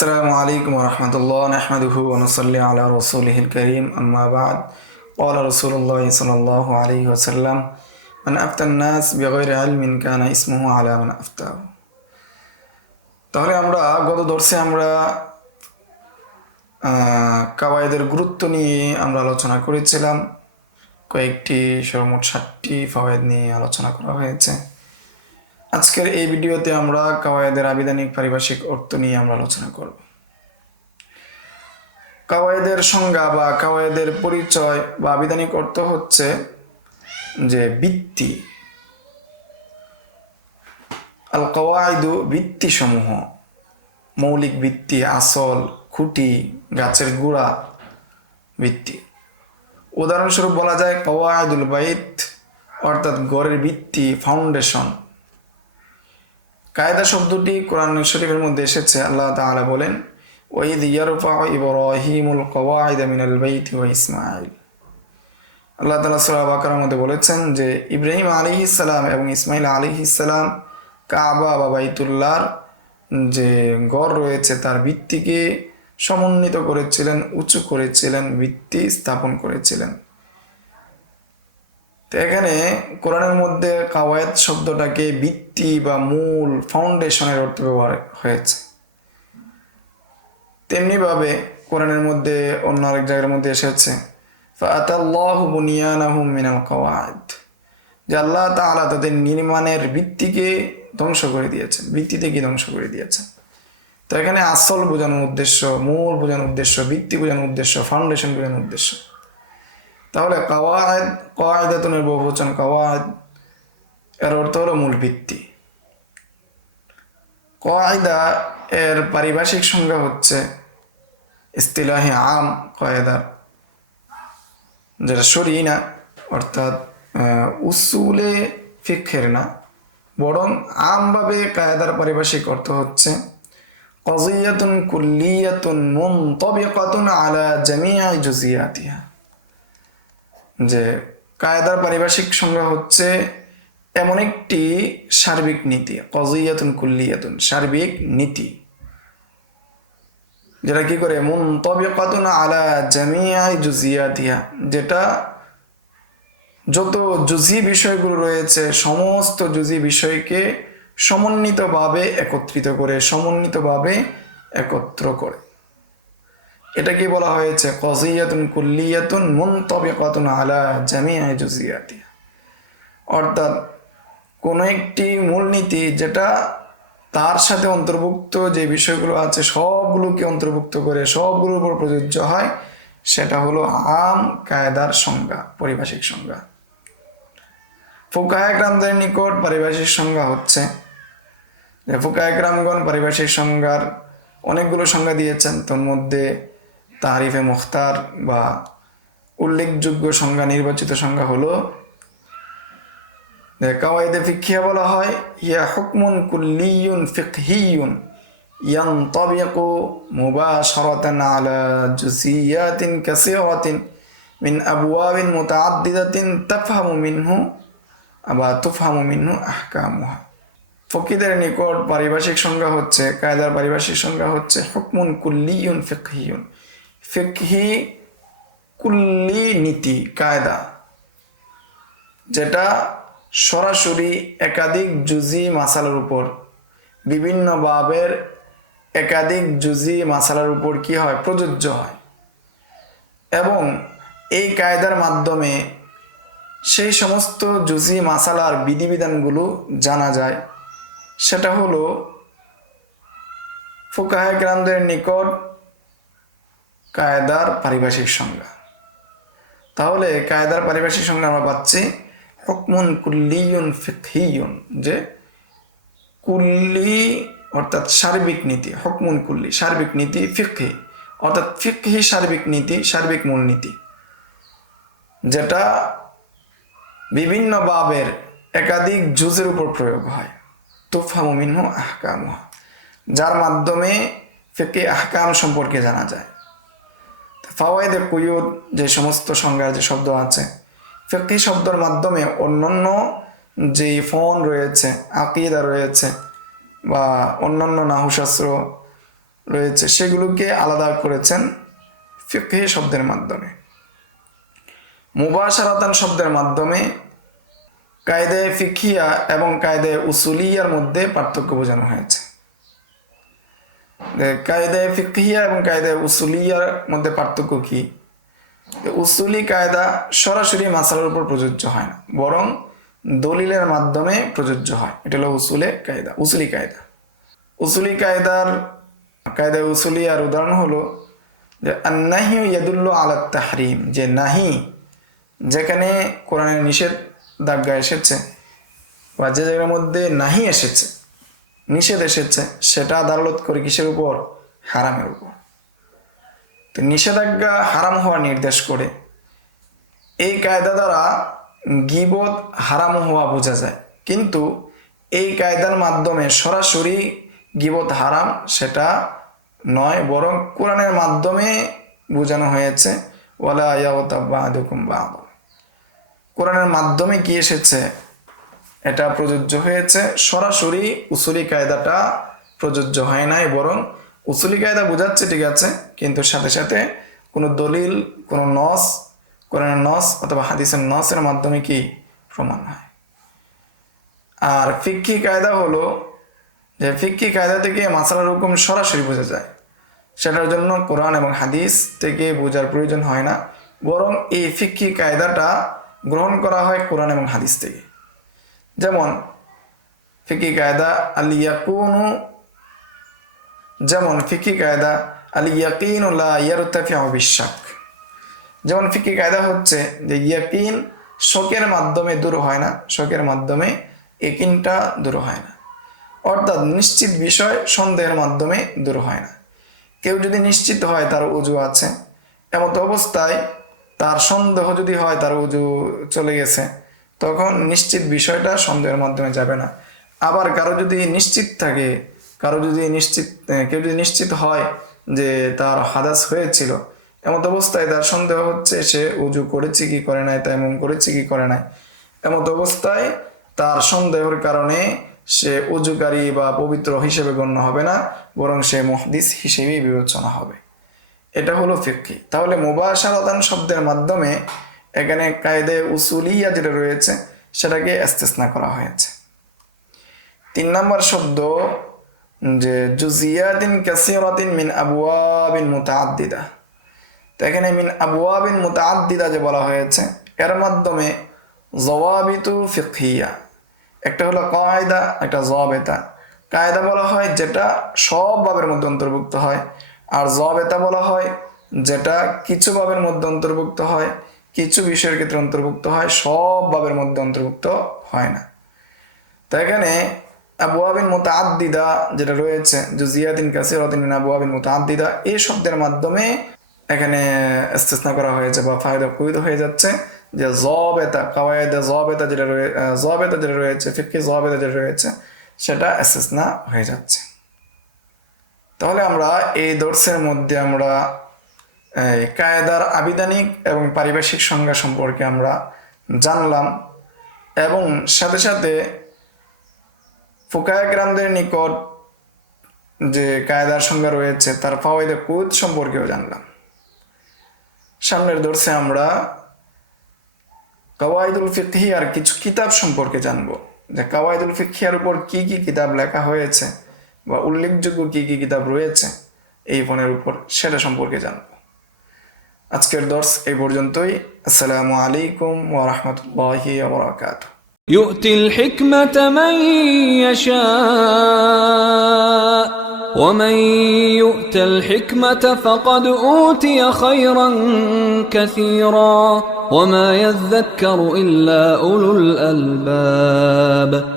السلام عليكم ورحمة الله نحمده ونصلي على رسوله الكريم أما بعد قال رسول الله صلى الله عليه وسلم من أفتى الناس بغير علم كان اسمه على من أفتاه তাহলে আমরা গত দর্শে আমরা কাওয়ায়েদের গুরুত্ব নিয়ে আমরা আলোচনা করেছিলাম। কয়েকটি সর্বমোট 7টি ফাওয়ায়েদ নিয়ে আলোচনা করা হয়েছে। আজকের এই ভিডিওতে আমরা কাওয়ায়েদের আবিধানিক পারিভাষিক অর্থ নিয়ে আমরা আলোচনা করব। কাওয়ায়েদের সংজ্ঞা বা কাওয়ায়েদের পরিচয় বা আবিধানিক অর্থ হচ্ছে যে ভিত্তি। আল কাওয়াইদু ভিত্তি সমূহ, মৌলিক ভিত্তি, আসল, খুঁটি, গাছের গোড়া ভিত্তি। উদাহরণস্বরূপ বলা যায় কাওয়াইদুল বাইত, অর্থাৎ ঘরের ভিত্তি, ফাউন্ডেশন। কায়দা শব্দটি কোরআন শরীফের মধ্যে এসেছে। আল্লাহ তাআলা বলেন, ওয়াইদ ইয়ারফাউ ইব্রাহিমুল কাওয়াইদা মিনাল বাইতি ওয়া ইসমাঈল। আল্লাহ তাআলা সূরা বাকারার মধ্যে বলেছেন যে ইব্রাহিম আলাইহিস সালাম এবং ইসমাঈল আলাইহিস সালাম কাবা বা বাইতুল্লাহর যে ঘর রয়েছে তার ভিত্তিকে সমুন্নত করেছিলেন, উঁচু করেছিলেন, ভিত্তি স্থাপন করেছিলেন। তো এখানে কোরআনের মধ্যে কাওয়ায়েদ শব্দটাকে ভিত্তি বা মূল, ফাউন্ডেশনের অর্থে ব্যবহার হয়েছে। তেমনিভাবে কোরআনের মধ্যে অন্য আরেক জায়গার মধ্যে এসেছে ফাআতাল্লাহু বুনিয়ানাহুম মিনাল কাওয়াইদ, যে আল্লাহ তাআলা তাদের নির্মাণের ভিত্তিকে ধ্বংস করে দিয়েছেন, ভিত্তি থেকে ধ্বংস করে দিয়েছেন। তো এখানে আসল বোঝানোর উদ্দেশ্য, মূল বোঝানোর উদ্দেশ্য, ভিত্তি বোঝানোর উদ্দেশ্য, ফাউন্ডেশন বোঝানোর উদ্দেশ্য। তাহলে কাওয়ায়েদ, কাওয়াইদাতুনের বহুবচন কাওয়ায়েদ, এর অর্থ হলো মূল ভিত্তি। কায়দা এর পারিভাষিক সংজ্ঞা হচ্ছে ইস্তিলাহে আম কায়দার, যেটা শরঈ না, অর্থাৎ উসুলে ফিকহের না, বরং আমভাবে কায়দার পারিভাষিক অর্থ হচ্ছে কাযিয়াতুন কুল্লিয়াতুন মুনতাবিকাতুন আলা জামিই জুজিয়াতিহা। যে কায়দার পারিভাষিক সংজ্ঞা হচ্ছে এমন একটি সার্বিক নীতি, কাযিয়াতুন কুল্লিয়াতুন, সার্বিক নীতি, যেটা কি করে মুনতাবিকাতুন আলা জামিই জুজিয়াতিহা, যেটা যত জুজি বিষয়গুলো রয়েছে সমস্ত জুজি বিষয়কে সমন্বিতভাবে একত্রিত করে, সমন্বিতভাবে একত্র করে। এটা কি বলা হয়েছে কাযিয়াতুন কুল্লিয়াতুন মুনতাবিকাতুন আলা জামিই জুজিয়াতিহা, অর্থাৎ কোনো একটি মূলনীতি যেটা তার সাথে অন্তর্ভুক্ত যে বিষয়গুলো আছে সবগুলোকে অন্তর্ভুক্ত করে সবগুলোর উপর প্রযোজ্য হয়, সেটা হলো আম কায়দার সংজ্ঞা, পারিভাষিক সংজ্ঞা। ফুকাহায়ে কেরামদের নিকট পারিভাষিক সংজ্ঞা হচ্ছে যে ফুকাহায়ে কেরামগণ পারিভাষিক সংজ্ঞার অনেকগুলো সংজ্ঞা দিয়েছেন। তোর মধ্যে তারিফে মুখতার বা উল্লেখযোগ্য সংজ্ঞা, নির্বাচিত সংজ্ঞা হলো কাওয়ায়েদে ফিকহিয়া বলা হয় ইয়া হুকমুন কুল্লিয়ুন ফিকহিয়ুন ইয়ানতাবিকু মুবাশারাতান আলা জুজিয়াতিন কাসীরাতিন মিন আবওয়াবিন মুতাআদ্দিদাতিন তাফহামু মিনহু আহকামুহা। ফকিদের নিকট পারিভাষিক সংজ্ঞা হচ্ছে, কায়দার পারিভাষিক সংজ্ঞা হচ্ছে হুকমুন কুল্লিয়ুন ফিকহিয়ুন, ফিকহি কুল্লি নীতি, কায়দা, যেটা সরাসরি একাধিক জুজি মাসালার উপর, বিভিন্ন বাবের একাধিক জুজি মাসালার উপর কি হয়, প্রযোজ্য হয়। এবং এই কায়দার মাধ্যমে সেই সমস্ত জুজি মাসালার বিধিবিধানগুলো জানা যায়। সেটা হলো ফুকাহায়ে কেরামদের নিকট কায়দার পারিভাষিক সংজ্ঞা। তাহলে কায়দার পারিভাষিক সংজ্ঞা আমরা পাচ্ছি হুকমুন কুল্লিয়ুন ফিকহিয়ুন, যে কুল্লি অর্থাৎ সার্বিক নীতি, হুকমুন কুল্লি সার্বিক নীতি, ফিকহি অর্থাৎ ফিকহি সার্বিক নীতি, সার্বিক মূলনীতি, যেটা বিভিন্ন বাবের একাধিক জুজের উপর প্রয়োগ হয়। তুফহামু মিনহু আহকামুহা, যার মাধ্যমে ফিকহি আহকাম সম্পর্কে জানা যায়। ফাওয়ায়েদে কুয়ুদ যে সমস্ত সংজ্ঞার যে শব্দ আছে, ফিকহি শব্দের মাধ্যমে অন্যান্য যে ফন রয়েছে, আকীদা রয়েছে বা অন্যান্য নাহুশাস্ত্র রয়েছে সেগুলোকে আলাদা করেছেন ফিকহি শব্দের মাধ্যমে। মুবাশারাতান শব্দের মাধ্যমে কায়দায়ে ফিকহিয়া এবং কায়দায়ে উসুলিয়ার মধ্যে পার্থক্য বোঝানো হয়েছে। কায়দায়ে ফিকহিয়া এবং কায়দায়ে উসুলিয়ার মধ্যে পার্থক্য কি? উসুলি কায়দা সরাসরি মাসালার উপর প্রযোজ্য হয় না, বরং দলিলের মাধ্যমে প্রযোজ্য হয়। এটা হলো উসুলি কায়দা। উসুলি কায়দায়ে উসুলিয়ার উদাহরণ হলো যে আন-নাহয়ু ইয়াদুল্লু আলা তাহরিম, যে নাহি যেখানে কোরআনের নিষেধাজ্ঞা এসেছে বা যে জায়গার মধ্যে নাহি এসেছে, নিষেধ এসেছে, সেটা আদালত করে কিসের উপর? হারামের উপর। তো নিষেধাজ্ঞা হারাম হওয়া নির্দেশ করে। এই কায়দা দ্বারা গীবত হারাম হওয়া বোঝা যায়, কিন্তু এই কায়দার মাধ্যমে সরাসরি গীবত হারাম সেটা নয়, বরং কোরআনের মাধ্যমে বোঝানো হয়েছে ওয়ালা ইয়াগতাব বা'দুকুম বা'দা। কোরআনের মাধ্যমে কি এসেছে এটা প্রযোজ্য হয়েছে, সরাসরি উসুলি কায়দাটা প্রযোজ্য হয় নাই, বরং উসুলি কায়দা বোঝাচ্ছে ঠিক আছে, কিন্তু সাথে সাথে কোনো দলিল, কোনো নস, কোরআনের নস অথবা হাদিসের নসের মাধ্যমে কি প্রমাণ হয়। আর ফিকহি কায়দা হলো যে ফিকহি কায়দা থেকে মাসালার হুকুম সরাসরি বোঝা যায়, সেটার জন্য কোরআন এবং হাদিস থেকে বোঝার প্রয়োজন হয় না, বরং এই ফিকহি কায়দাটা গ্রহণ করা হয় কোরআন এবং হাদিস থেকে। যেমন ফিকহি কায়দা আল ইয়াকিনু লা ইয়ারতাফিউ বিশ-শাক। যেমন ফিকহি কায়দা হচ্ছে যে ইয়াকিন শকের মাধ্যমে দূর হয় না, শকের মাধ্যমে ইয়াকিনটা দূর হয় না, অর্থাৎ নিশ্চিত বিষয় সন্দেহের মাধ্যমে দূর হয় না। কেউ যদি নিশ্চিত হয় তার ওযু আছে, এমত অবস্থায় তার সন্দেহ যদি হয় তার ওযু চলে গেছে, তখন নিশ্চিত বিষয়টা সন্দেহের মাধ্যমে যাবে না। আবার কেউ যদি নিশ্চিত হয় যে তার হাদাস হয়েছিল, এমত অবস্থায় তার সন্দেহ হচ্ছে সে ওযু করেছে কি করে নাই, তায়াম্মুম করেছে কি করে নাই, এমত অবস্থায় তার সন্দেহের কারণে সে ওযুকারী বা পবিত্র হিসেবে গণ্য হবে না, বরং সে মুহদিস হিসেবেই বিবেচনা হবে। এটা হলো ফিকহি। তাহলে মুবাশারাতান শব্দের মাধ্যমে এখানে কায়দায়ে উসুলিয়া যেটা রয়েছে সেটাকে ইস্তিসনা করা হয়েছে। 3 নম্বর শব্দ যে জুজিয়াতিন কাসীরাতিন মিন আবওয়াবিন মুতাআদ্দিদা। তো এখানে মিন আবওয়াবিন মুতাআদ্দিদা যে বলা হয়েছে, এর মাধ্যমে যাওয়াবিতু ফিকহিয়া, একটা হলো কায়দা, একটা যাওয়াবিতা। কায়দা বলা হয় যেটা সব বাবের মধ্যে অন্তর্ভুক্ত হয়, আর যাওয়াবিতা বলা হয় যেটা কিছু বাবের মধ্যে অন্তর্ভুক্ত হয়, কিছু বিষয়ের ক্ষেত্রে অন্তর্ভুক্ত হয়, সব বাবের মধ্যে অন্তর্ভুক্ত হয় না। তো এখানে আবওয়াবিন মুতাআদ্দিদা যেটা রয়েছে, জুজিয়াতিন কাসীরাতিন মিন আবওয়াবিন মুতাআদ্দিদা, এই শব্দের মাধ্যমে এখানে ইস্তিসনা করা হয়েছে বা ফায়দা কুইদ হয়ে যাচ্ছে যে যাওয়াবিতা, কাওয়ায়েদ যাওয়াবিতা যেটা রয়েছে, ফিকহি যাওয়াবিতা যেটা রয়েছে, সেটা ইস্তিসনা হয়ে যাচ্ছে। তাহলে আমরা এই দর্সের মধ্যে আমরা কায়দার আবিধানিক এবং পারিভাষিক সংজ্ঞা সম্পর্কে আমরা জানলাম, এবং সাথে সাথে ফুকায়ে কেরামদের নিকট যে কায়দার সংজ্ঞা রয়েছে তার ফাওয়ায়েদে কুদ সম্পর্কেও জানলাম। সামনের দর্সে আমরা কাওয়াইদুল ফিকহিয়ার কিছু কিতাব সম্পর্কে জানবো, যে কাওয়াইদুল ফিকহিয়ার উপর কি কি কিতাব লেখা হয়েছে বা উল্লেখযোগ্য কি কি কিতাব রয়েছে এই ফোনের উপর, সেটা সম্পর্কে জানবো। আজকের দর্স এই পর্যন্তই। আসসালামু আলাইকুম ওয়া রাহমাতুল্লাহি ওয়া বারাকাতুহু। يؤتي الحكمة من يشاء ومن يؤت الحكمة فقد أوتي خيرا كثيرا وما يذكر إلا أولو الألباب.